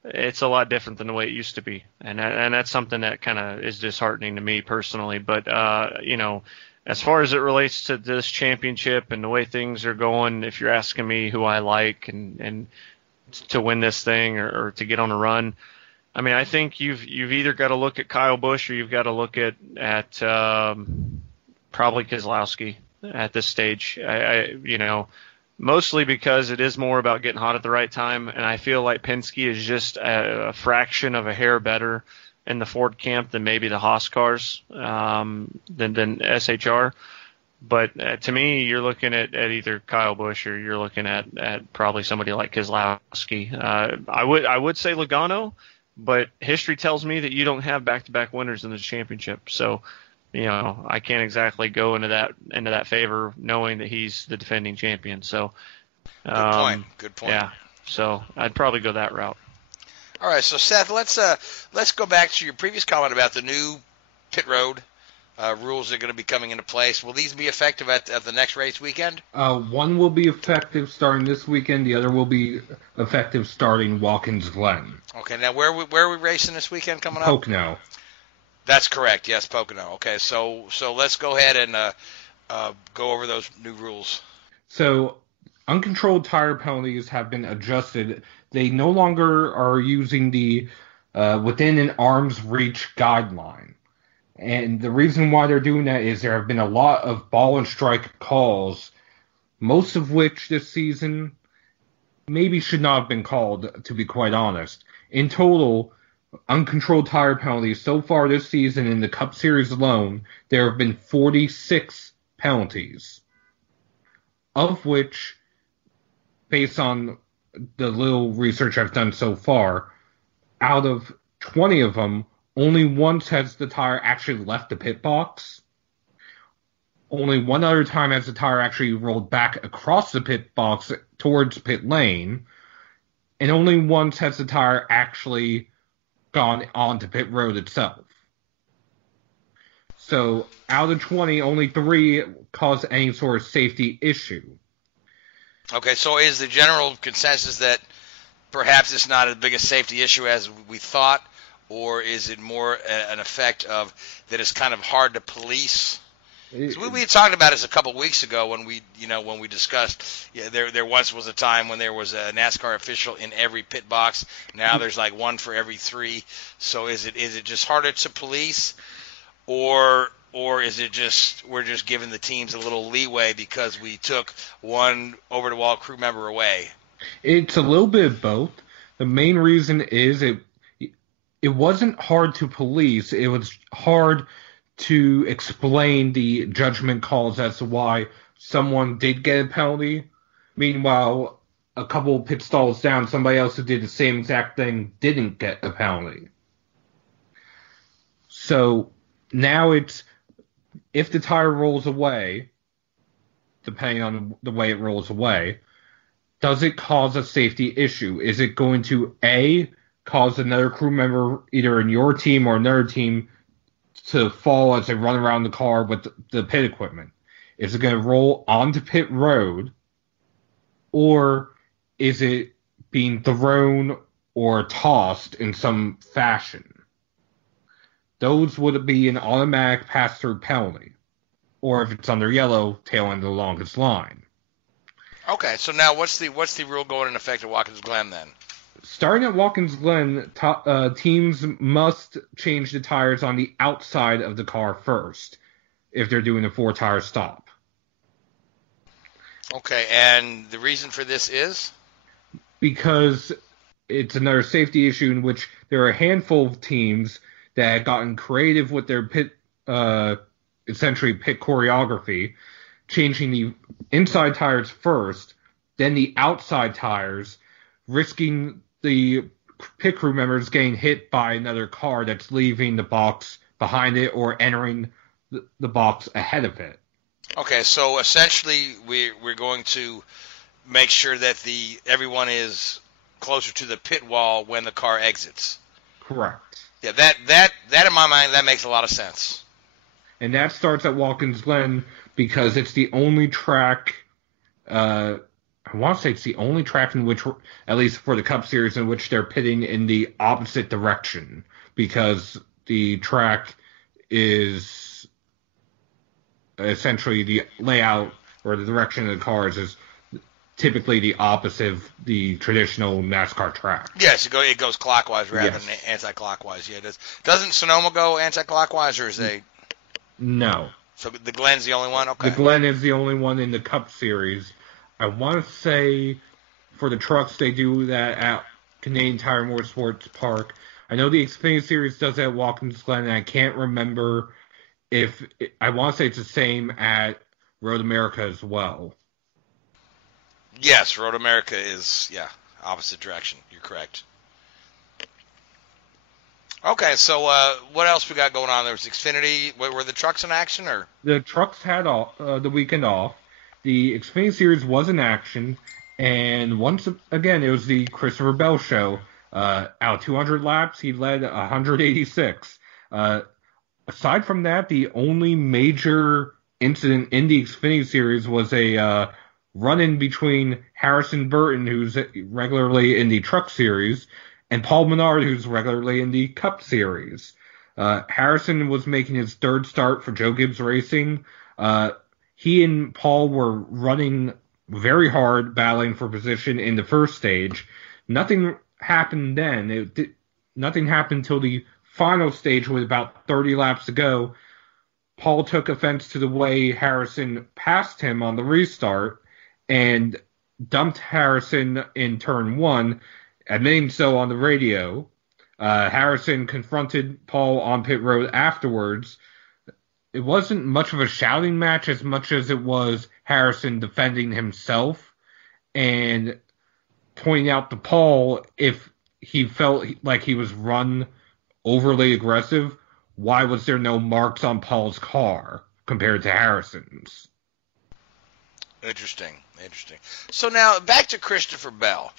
it's a lot different than the way it used to be. And that's something that kind of is disheartening to me personally. But as far as it relates to this championship and the way things are going, if you're asking me who I like and to win this thing or to get on a run, I mean, I think you've either got to look at Kyle Busch or you've got to look at probably Keselowski at this stage. Mostly because it is more about getting hot at the right time, and I feel like Penske is just a fraction of a hair better in the Ford camp than maybe the Haas cars, than SHR. But to me, you're looking at either Kyle Busch or you're looking at probably somebody like Keselowski. I would say Logano. But history tells me that you don't have back-to-back winners in the championship. So, I can't exactly go into that favor knowing that he's the defending champion. So, Good point. Yeah. So I'd probably go that route. All right. So Seth, let's go back to your previous comment about the new pit road rules that are going to be coming into place. Will these be effective at the next race weekend? One will be effective starting this weekend. The other will be effective starting Watkins Glen. Okay. Now, where are we racing this weekend coming up? Pocono. That's correct. Yes, Pocono. Okay. So let's go ahead and go over those new rules. So uncontrolled tire penalties have been adjusted. They no longer are using the within an arm's reach guideline. And the reason why they're doing that is there have been a lot of ball and strike calls, most of which this season maybe should not have been called, to be quite honest. In total, uncontrolled tire penalties so far this season in the Cup Series alone, there have been 46 penalties, of which, based on the little research I've done so far, out of 20 of them, only once has the tire actually left the pit box. Only one other time has the tire actually rolled back across the pit box towards pit lane. And only once has the tire actually gone onto pit road itself. So out of 20, only 3 caused any sort of safety issue. Okay, so is the general consensus that perhaps it's not as big a safety issue as we thought, or is it more an effect of that it's kind of hard to police? So we talked about this a couple of weeks ago when we discussed. Yeah, there once was a time when there was a NASCAR official in every pit box. Now there's like one for every 3. So is it just harder to police, or is it just we're just giving the teams a little leeway because we took one over-the-wall crew member away? It's a little bit of both. The main reason is it wasn't hard to police. It was hard to explain the judgment calls as to why someone did get a penalty. Meanwhile, a couple pit stalls down, somebody else who did the same exact thing didn't get a penalty. So now it's, if the tire rolls away, depending on the way it rolls away, does it cause a safety issue? Is it going to, A, cause another crew member, either in your team or another team, to fall as they run around the car with the pit equipment? Is it going to roll onto pit road, or is it being thrown or tossed in some fashion? Those would be an automatic pass-through penalty, or if it's under yellow, tail end the longest line. Okay, so now what's the rule going in effect at Watkins Glen then? Starting at Watkins Glen, teams must change the tires on the outside of the car first if they're doing a 4-tire stop. Okay, and the reason for this is? Because it's another safety issue in which there are a handful of teams that had gotten creative with their essentially pit choreography, changing the inside tires first, then the outside tires, risking the pit crew members getting hit by another car that's leaving the box behind it or entering the box ahead of it. Okay, so essentially we're going to make sure that everyone is closer to the pit wall when the car exits. Correct. Yeah, that in my mind, that makes a lot of sense. And that starts at Watkins Glen because it's the only track, I want to say it's the only track in which, at least for the Cup Series, in which they're pitting in the opposite direction, because the track is essentially the layout or the direction of the cars is typically the opposite of the traditional NASCAR track. Yes, it goes clockwise rather than anti-clockwise. Yeah, doesn't Sonoma go anti-clockwise, or is they? No. So the Glen's the only one? Okay. The Glen is the only one in the Cup Series. I want to say for the trucks they do that at Canadian Tire Motorsports Park. I know the Xfinity Series does that at Watkins Glen, and I can't remember if I want to say it's the same at Road America as well. Yes, Road America is, opposite direction. You're correct. Okay, so what else we got going on? There was Xfinity. Were the trucks in action, or? The trucks had the weekend off. The Xfinity Series was in action, and once again, it was the Christopher Bell show. Out of 200 laps, he led 186. Aside from that, the only major incident in the Xfinity Series was a run-in between Harrison Burton, who's regularly in the Truck Series, and Paul Menard, who's regularly in the Cup Series. Harrison was making his third start for Joe Gibbs Racing. He and Paul were running very hard, battling for position in the first stage. Nothing happened then. Nothing happened until the final stage with about 30 laps to go, Paul took offense to the way Harrison passed him on the restart and dumped Harrison in turn 1, admitting so on the radio. Harrison confronted Paul on pit road afterwards. It wasn't much of a shouting match as much as it was Harrison defending himself and pointing out to Paul if he felt like he was run overly aggressive, why was there no marks on Paul's car compared to Harrison's? Interesting. So now back to Christopher Bell.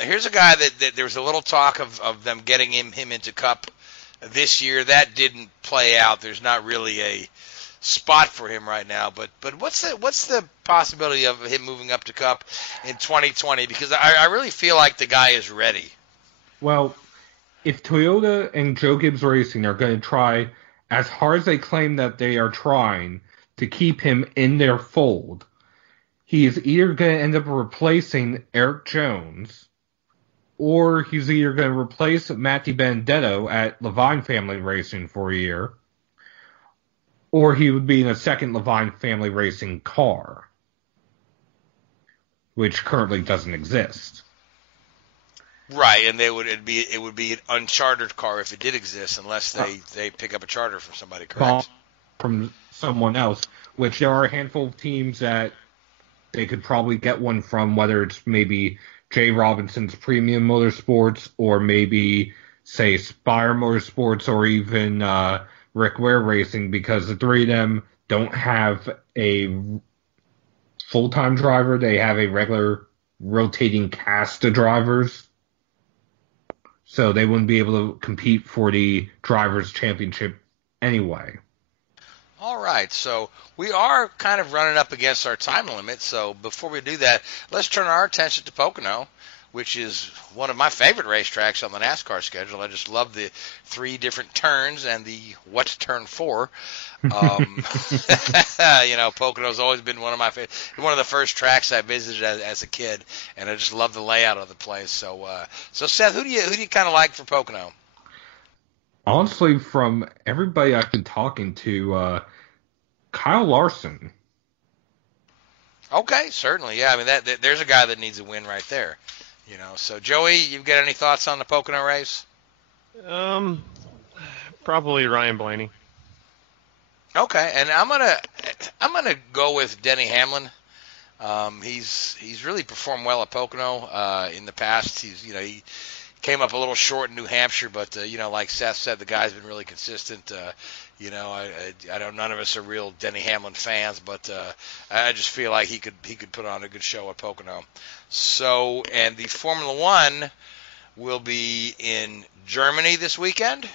Here's a guy that there was a little talk of them getting him into Cup this year. That didn't play out. There's not really a spot for him right now. But what's the possibility of him moving up to Cup in 2020? Because I really feel like the guy is ready. Well, if Toyota and Joe Gibbs Racing are going to try as hard as they claim that they are trying to keep him in their fold, he is either going to end up replacing Eric Jones, or he's either going to replace Matty Benedetto at Levine Family Racing for a year, or he would be in a second Levine Family Racing car, which currently doesn't exist. Right, and it would be an unchartered car if it did exist, unless they pick up a charter from somebody, correct? From someone else, which there are a handful of teams that they could probably get one from, whether it's maybe Jay Robinson's Premium Motorsports or maybe, say, Spire Motorsports or even Rick Ware Racing, because the three of them don't have a full-time driver. They have a regular rotating cast of drivers. So they wouldn't be able to compete for the Drivers' Championship anyway. All right, so we are kind of running up against our time limit. So before we do that, let's turn our attention to Pocono, which is one of my favorite racetracks on the NASCAR schedule. I just love the 3 different turns and the what turn for. Pocono's always been one of my favorite, one of the first tracks I visited as a kid, and I just love the layout of the place. So Seth, who do you kind of like for Pocono? Honestly, from everybody I've been talking to, Kyle Larson. Okay, certainly, yeah. I mean, there's a guy that needs a win right there. So Joey, you've got any thoughts on the Pocono race? Probably Ryan Blaney. Okay, and I'm gonna go with Denny Hamlin. He's really performed well at Pocono in the past. He came up a little short in New Hampshire, but like Seth said, the guy's been really consistent. I know none of us are real Denny Hamlin fans, but I just feel like he could put on a good show at Pocono. So, and the Formula One will be in Germany this weekend.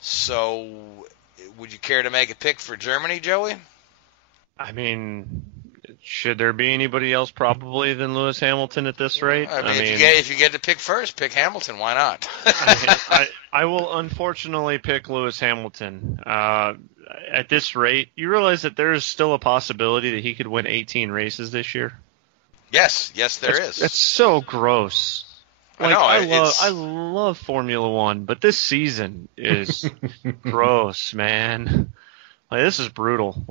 So, would you care to make a pick for Germany, Joey? I mean, should there be anybody else probably than Lewis Hamilton at this rate? If you get to pick first, pick Hamilton. Why not? I will unfortunately pick Lewis Hamilton. At this rate, you realize that there is still a possibility that he could win 18 races this year? Yes, there is. It's so gross. I love Formula One, but this season is gross, man. This is brutal.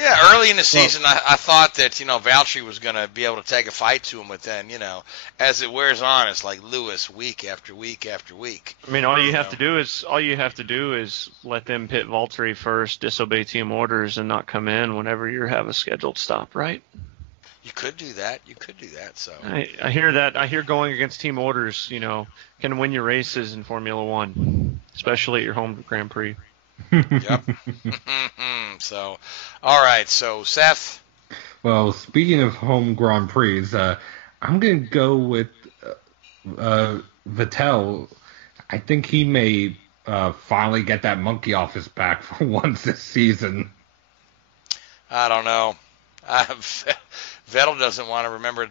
Yeah, early in the season, I thought that, Valtteri was going to be able to take a fight to him, but then, as it wears on, it's like Lewis week after week after week. I mean, all you have to do is let them pit Valtteri first, disobey team orders, and not come in whenever you have a scheduled stop, right? You could do that. So I hear that. I hear going against team orders, can win your races in Formula One, especially at your home Grand Prix. Yep. So, all right. So, Seth. Well, speaking of home Grand Prix, I'm going to go with Vettel. I think he may finally get that monkey off his back for once this season. I don't know. Vettel doesn't want to remember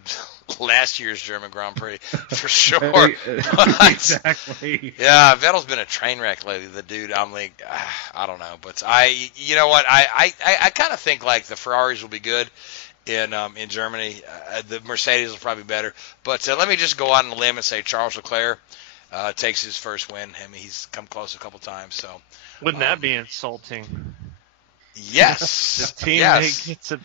last year's German Grand Prix for sure. Exactly. Yeah, Vettel's been a train wreck lately. The dude, I'm like, I don't know, but you know what? I kind of think like the Ferraris will be good in Germany. The Mercedes will probably be better. But let me just go out on a limb and say Charles Leclerc. takes his first win. I mean, he's come close a couple times. So wouldn't that be insulting? Yes. The teammate yes. gets it.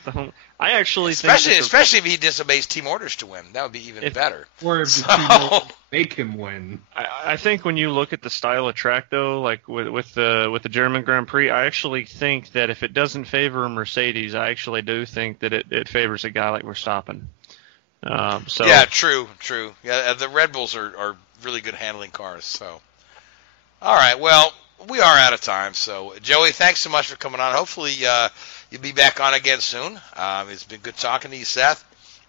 I actually especially think especially if he disobeys team orders to win, that would be even better. Or if the team orders make him win. I think when you look at the style of track, though, like with the German Grand Prix, I actually think that if it doesn't favor a Mercedes, I actually do think that it favors a guy like Verstappen. So yeah, true. Yeah, the Red Bulls are really good handling cars. So, all right, well, we are out of time. So, Joey, thanks so much for coming on. Hopefully, you'll be back on again soon. It's been good talking to you, Seth.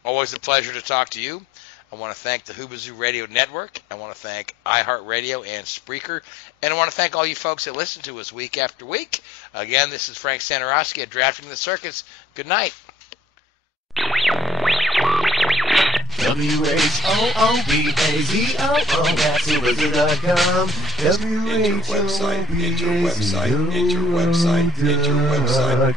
Always a pleasure to talk to you. I want to thank the Hoobazoo Radio Network. I want to thank iHeartRadio and Spreaker. And I want to thank all you folks that listen to us week after week. Again, this is Frank Santoroski at Drafting the Circuits. Good night. WHOOBAZOO, that's Hoobazoo.com. Enter website, enter website, enter website, enter website.